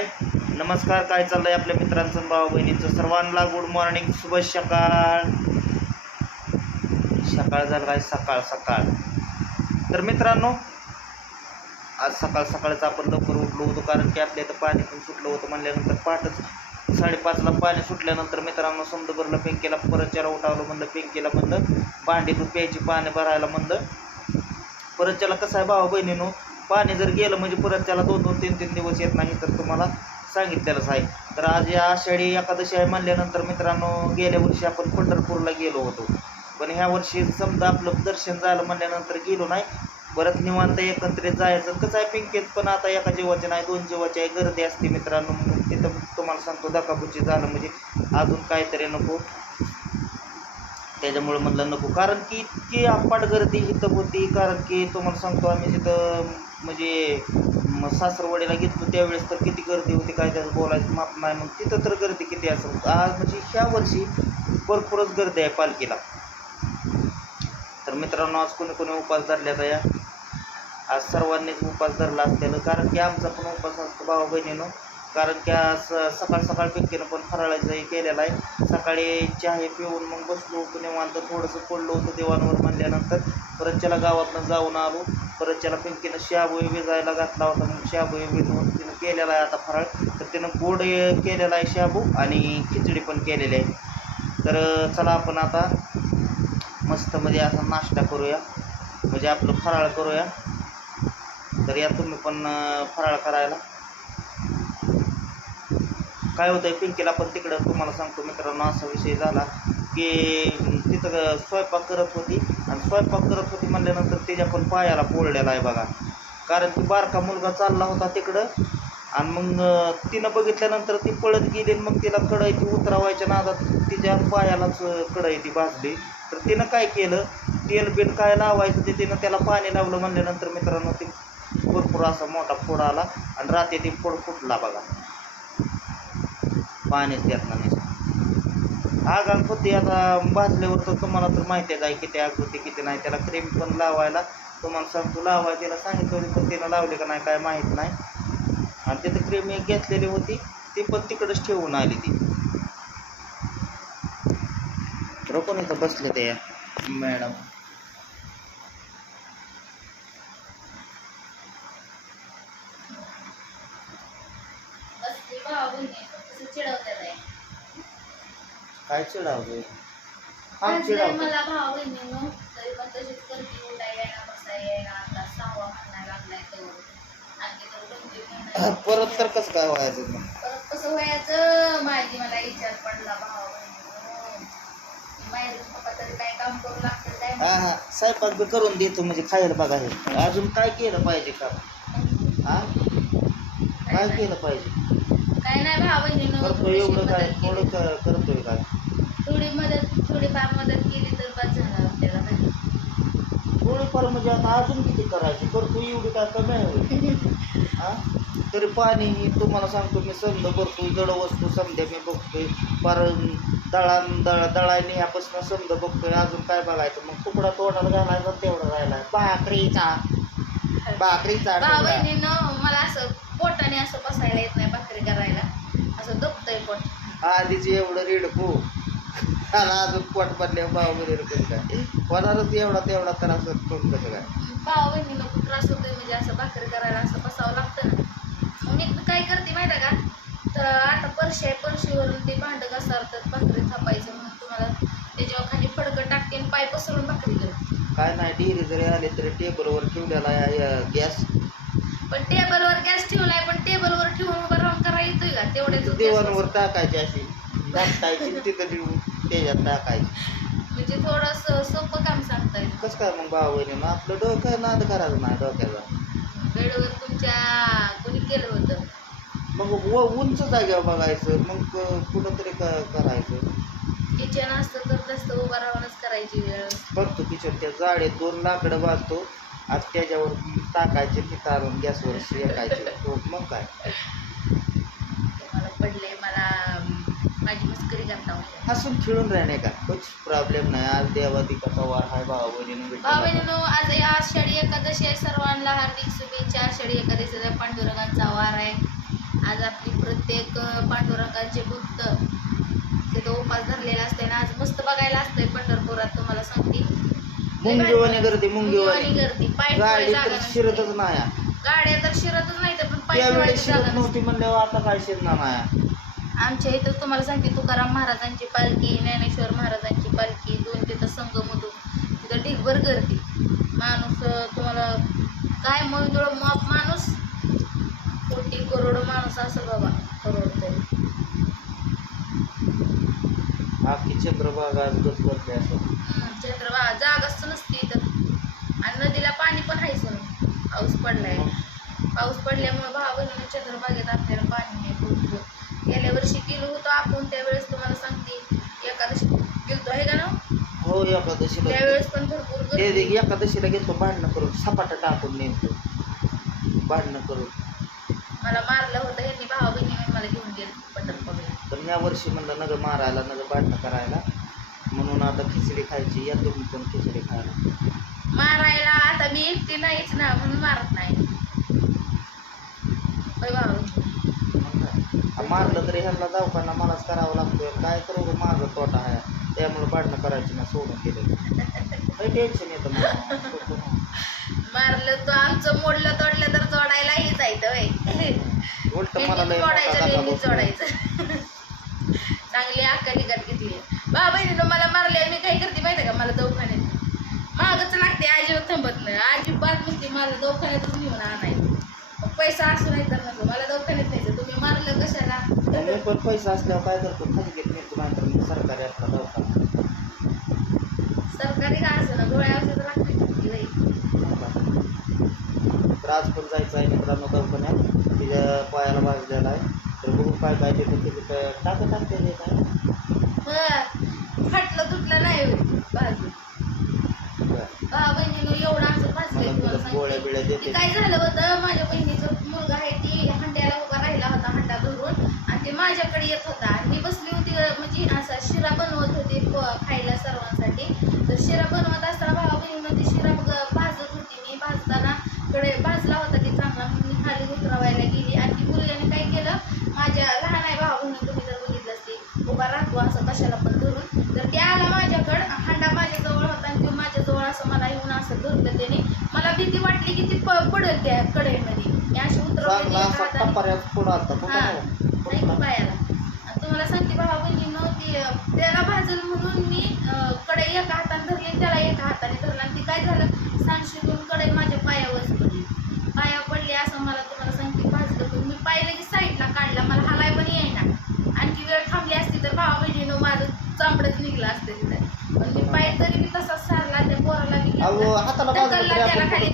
हाय नमस्कार काय चाललंय आपल्या मित्रांचं भाऊ बहिणींचं? सर्वांना गुड मॉर्निंग शुभ सकाळ. सकाळ झालं काय? सकाळ सकाळ. तर मित्रांनो आज सकाळ सकाळच आपण लवकर उठलो होतो कारण की आपल्या इथं पाणी पण सुटलं होतं म्हणल्यानंतर पहाटच साडेपाचला पाणी सुटल्यानंतर मित्रांनो समजा भरलं पिंकेला परत चेला उठावलं म्हणलं पिंकेला म्हणलं भांडी तू प्यायची पाणी भरायला म्हणलं. परत त्याला कसं आहे भावा बहिणीनो? पाणी जर गेलं म्हणजे परत त्याला दोन दोन तीन तीन दिवस येत नाही तर तुम्हाला सांगितलेलंच आहे. तर आज या आषाढी एकादशी आहे म्हणल्यानंतर मित्रांनो गेल्या वर्षी आपण पंढरपूरला गेलो होतो. पण ह्या वर्षी समजा आपलं दर्शन झालं म्हणल्यानंतर गेलो नाही. परत निवांत एकत्रित जायचं. कसं आहे पिंकेत पण आता एका जीवाचे नाही दोन जीवाची आहे. गर्दी असते मित्रांनो मग तिथं तुम्हाला सांगतो दकाबुची झालं म्हणजे अजून काहीतरी नको. त्याच्यामुळे म्हणलं नको. कारण की इतकी अपाट गर्दी इथं होती. कारण की तुम्हाला सांगतो आम्ही तिथं म्हणजे सासरवाडीला घेतलो त्यावेळेस तर किती गर्दी होती काय त्याचं बोलायचं माप नाही. मग तिथं तर गर्दी किती असेल? आज म्हणजे ह्या वर्षी भरपूरच गर्दी आहे पालखीला. तर मित्रांनो आज कोणी कोणी उपास धरल्या या आज सर्वांनीच उपास धरला असल्यानं कारण की आमचा पण उपास असतो भावा बहिणीनं कारण की आज सकाळ सकाळ पिंकीनं पण फराळाचंही हे केलेलं आहे. सकाळी चहा पिऊन मग बसलो होतो निवांत. थोडंसं पडलो होतं देवांवर म्हणल्यानंतर. परत त्याला गावातनं जाऊन आलो. परत त्याला पिंकीनं शाबोई विजायला घातला होता. मग शाबोई विजवून तिनं केलेला आहे आता फराळ. तर तिनं गोड केलेला आहे शाबू आणि खिचडी पण केलेली आहे. तर चला आपण आता मस्तमध्ये असा नाश्ता करूया. म्हणजे आपलं फराळ करूया. तर या तुम्ही पण फराळ करायला. काय होतं पिंकीला पण तिकडं तुम्हाला सांगतो मित्रांनो असा विषय झाला की तिथं स्वयंपाक करत होती आणि स्वयंपाक करत होती म्हणल्यानंतर तिच्या पण पायाला पोळलेला आहे बघा. कारण की बारका मुलगा चालला होता तिकडं आणि मग तिनं बघितल्यानंतर ती पळत गेली आणि मग तिला कढई ती उतरवायच्या नादात तिच्या पायालाच कढई ती भाजली. तर तिनं काय केलं? तेल बिल काय लावायचं ते तिनं त्याला पाणी लावलं म्हणल्यानंतर मित्रांनो ती भरपूर असा मोठा फोड आला आणि रात्री ती फोड फुटला बघा. पाणीच देत नाही. आग आग आता भाजल्यावर तर तुम्हाला तर माहितीच आहे किती आकृती किती नाही. त्याला क्रीम पण लावायला तुम्हाला सांगतो लावाय तिला सांगितलं पण तिनं लावली का नाही काय माहीत नाही. आणि तिथं क्रीम एक घेतलेली होती ती पण तिकडंच ठेवून आली ती. रोखून इथं बसले ते मॅडम बसली भाऊ तसं चिडवतात आहे काय चिडावतोय हा चिडावतो मला भाऊ बहिणीनं तरी पण तशीच करते उठाय येणार बसाय येणार आता सहावा महिना लागलाय तो. आणखी तर दोन तीन महिने परत तर कसं काय व्हायचं मग परत कसं व्हायचं? माझी मला विचार पडला काय हा हा. स्वयंपाक करून देतो म्हणजे खायला बघा हे. अजून काय केलं पाहिजे का? हा? काय केलं पाहिजे? काय नाही भाऊ बहिणीनं करतो थोडीशी एवढं काय? थोडं करतोय काय? थोडी मदत थोडीफार मदत केली तर बस झालं आपल्याला थोडीफार म्हणजे आता अजून किती करायची? करतो एवढी काय कमी आहे? हा? तरी पाणी तुम्हाला सांगतो मी समजा भरतो जड वस्तू समजा मी बघतोय. पार दळा दळ दळाय ह्यापासून समजा बघतोय. अजून काय बघायचं? मग तुकडा तोडायला घालायचा तेवढा राहिलाय. भाकरीचा. भाकरीचा. बहिणीनं मला असं पोटाने असं बसायला येत नाही भाकरी करायला. असं दुखतंय पोट. आधीच एवढं रेडकू. त्याला अजून पोट पडले भाऊ वगैरे कसं काय? होणारच एवढा तेवढा त्रास होतो कसं काय? भाऊ बहिणीनं खूप त्रास होतोय म्हणजे असं भाकरी करायला असं बसावं लागतं ना. मग मी काय करते माहिती आहे का? तर आता परशी आहे परशीवरून ते भांडं घसारतात भाकरी थापायचं म्हणून तुम्हाला त्याच्यावर खाली फडकं टाकते आणि पाय पसरून भाकरी करते. काय नाही डिरी जरी आली तरी टेबलवर ठेवलेला आहे गॅस. पण टेबलवर गॅस ठेवलाय पण टेबलवर ठेवून उभं राहून करा येतोय का? तेवढ्याच देवांवर टाकायची अशी टाकायची तिथं ठेवून त्याच्यात टाकायची म्हणजे थोडंसं सोपं काम सांगताय कसं काय मग भाऊ बहिणी आपलं डोकं नाद करायचं नाही डोक्याचा बेडवर तुमच्या कोणी केलं होतं? मग व उंच जागेवर बघायचं मग कुठंतरी क करायचं. किचन असतं तर जास्त उभं राहूनच करायची वेळ. बघतो किचन त्या जाडे दोन लाकडं बांधतो आणि त्याच्यावर टाकायचे पितारून गॅसवर शेकायचे हो, मग काय? ते मला पडले मला माझी मस्करी करता होते हसून खेळून राहणे का? कुछ प्रॉब्लेम नाही. आज देवादिकाचा वार हाय बहिणीनं भाऊ बहिणीनो आज या आषाढी एकादशी आहे सर्वांना. हार्दिक शुभेच्छा. आषाढी एकादशीचा पांडुरंगाचा वार आहे. आज आपली प्रत्येक पांडुरंगाचे भक्त तिथं उपास धरलेला असते आणि आज मस्त बघायला असतंय पंढरपुरात. तुम्हाला सांगते. मुंगीवाणी गर्दी मुंगीवाणी. गर्दी पाय गाडी तर. शिरतच नाही. गाड्या तर शिरतच नाही तर पण पाय त्यावेळी शिरत. नव्हती म्हणल्यावर आता काय शिरणार नाही. आमच्या इथं तुम्हाला सांगते तुकाराम महाराजांची पालखी ज्ञानेश्वर महाराजांची पालखी दोन तिथं संगम होतो तिथं ढिगभर गर्दी. माणूस तुम्हाला काय मंजुळ माप माणूस? कोटी करोड माणूस असं बाबा करोड तरी. अख्खी चंद्रभागा असं. हम्म, चंद्रभा जागाच नसती तर आणि नदीला पाणी पण हायचं नाही. पाऊस पडलाय. पाऊस पडल्यामुळे भावा बहिणीने चंद्रभागेत वर्षी गेलो होतो आपण त्यावेळेस तुम्हाला सांगते एकादशी गेलतो आहे का ना हो एकादशीला त्यावेळेस पण भरपूर ते गर्दी. एकादशीला घेतो भांडणं करून सपाटा टाकून नेतो भांडणं करून. मला मारलं होतं यांनी भावा बहिणीने मला घेऊन गेले पंढरपूरला पण या वर्षी म्हणलं नग मारायला नग भांडणं करायला. म्हणून आता खिचडी खायची या तुम्ही पण खिचडी खायला. मारायला आता मी एकटी नाहीच ना म्हणून मारत नाही. होय? आ, मारलं तरी ह्यांना दवाखाना मलाच करावं लागतोय. काय करू माझा तोटा आहे. त्यामुळे भांडणं करायची ना सोडून दिलं. काही टेन्शन येतं मला. मारलं तो आमचं मोडलं तोडलं तर जोडायलाही जायचं होय. उलट मला लय मोठा जोडायचं धक्का नेहमी बसला. जोडायचं. चांगली अक्का निघत घेतली. बा बहिणीनं मला मारले मी काय करते माहिती का? मला दवाखान्यात. मागच लागते अजिबात थांबत नाही. अजिबात म्हणते मला दवाखान्यातच नेऊन आणाय मग पैसा असू नाही तर नको. मला मी पण पैसा असल्यावर काय करतो? खाजगीत नेतो नाहीतर मग सरकारी आपला दवाखाना सरकारी का असं ना गोळ्या औषध लागते. तर आज पण जायचं आहे मित्रांनो दवाखान्यात. तिच्या पायाला भाजलेला आहे. तर बघू काय काय देतो तिथे काय टाकं टाकते ते काय? फाटलं तुटलं नाही होय बाजू. बरं. बहिणीनं एवढं असं भाजलंय मला तुम्हाला तिला गोळ्या सांगते. बिळ्या ते देते काय झालं होतं? माझ्या बहिणीचा येत होता. मी बसली होती म्हणजे असा शिरा बनवत होते खायला सर्वांसाठी. तर शिरा बनवत असताना भावा बहिणीनं ती शिरा भाजत होती. मी भाजताना कडे भाजला होता ती चांगला. मी खाली उतरवायला गेली. आणि ती मुलग्याने काय केलं? माझ्या लहान आहे भावा बहिणी तुम्ही जर बघितलं असते उभा राहतो असं कशाला पण धरून. तर त्या आला माझ्याकडं हांडा माझ्याजवळ होता आणि तो माझ्याजवळ असं मला येऊन असं धरलं त्याने. मला भीती वाटली की ती पडेल त्या कडेमध्ये. मी अशी उतरवली हा. नाही? नाही तुम्हाला सांगते भावा बहिणीनं ती अं, त्याला भाजल म्हणून मी अं, कडे एका हाताने धरली त्याला एका हाताने धरलं. आणि ती काय झालं? सांडशीतून कडे माझ्या पायावरच पडली. पाया पडली असं मला तुम्हाला सांगते भाजलं पण मी पाय लगेच साईडला काढला. मला हलाय पण येईना. आणखी वेळ थांबली असती तर भावा बहिणीनं माझं चांबडच निघलं असतं तिथं. पण मी पाय तरी मी तसाच सारला त्या पोराला मी ढकलला त्याला खाली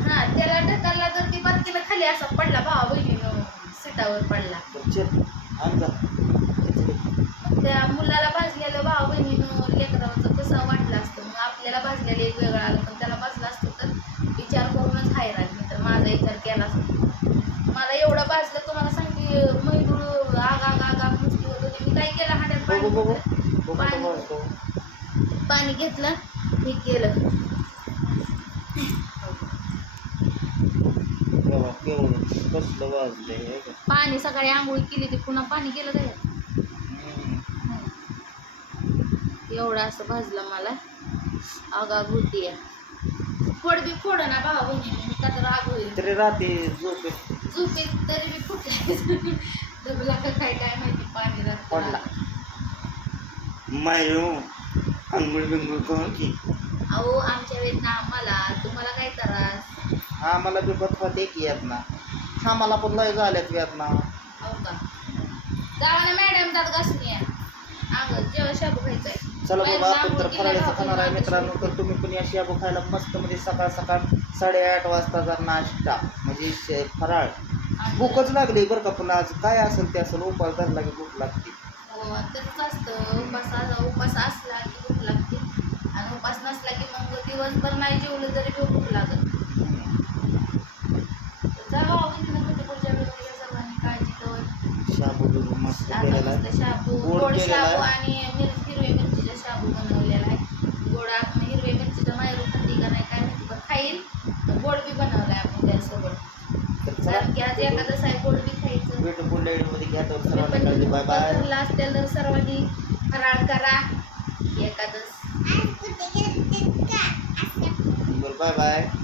हा त्याला ढकलला तर ती बारकीला खाली असा पडला. भावा बहिणीनं सीटावर पडला बरं, चल आण जा खिचडी. मग त्या मुलाला भाजलेलं भावा बहिणीनं लेकराचं कसं वाटलं असतं मग आपल्याला भाजलेलं एक वेगळं आलं पण त्याला भाजलं असतं तर विचार करूनच खायला लागली तर माझा विचार केला असता मला एवढं भाजलं तुम्हाला सांगते मैदूळ आग आग आग आग नुसती होत होती मी काय केलं हाड्यात बघू पाणी बघू घेतलं, बघू पाणी. बघू बघू. पाणी घेतलं हे केलं केव्हा केवढं कसलं वाजलंय हे का? पाणी सकाळी आंघोळी केली ती पुन्हा पाणी गेलं हम्म. एवढं असं भाजलं मला. आगाग होती फोड बी फोड ना भावा बहिणीने मी का तर आग होईल. तरी रात्री झोपेत झोपेत तरी मी फुटले दबला का काय काय माहिती पाणी पडला राहत मायो अंघोळ बिंघोळ करून की अहो आमच्या वेळेत ना आम्हाला तुम्हाला काय त्रास? हा मला बी बथवा दे की यात ना. हा मला पण लय झाल्यात यात ना हो का? जावा ना मॅडम दात घासून या. अंग जेव्हा शाबू खायचंय. चला बाबा आपण तर फराळीचं खाणार आहे मित्रांनो तर तुम्ही पण या शाबू खायला मस्त म्हणजे सकाळ सकाळ साडेआठ वाजताचा नाश्ता म्हणजे शे- फराळ. भूकच लागली बरं का पण आज काय असेल ते असेल उपास धरला की भूक लागते. हो तसंच असतं. उपास उपास असला की भूक लागते. आणि उपास नसला की मग दिवसभर नाही जेवलं तरी बी भूक लागत. मस्त शाबू गोड शाबू. आणि मिरची हिरव्या मिरचीचा शाबू बनवलेला आहे. गोड आपण हिरव्या मिरचीचा मायरू खाती का नाही काय माहिती पण खाईल. गोड बी बनवलाय आपण त्यासोबत. कारण की आज एखादं आहे गोड बी घ्या तर सर्वांना काळजी बाय बाय धरला असतील तर सर्वांनी फराळ करा. Bye bye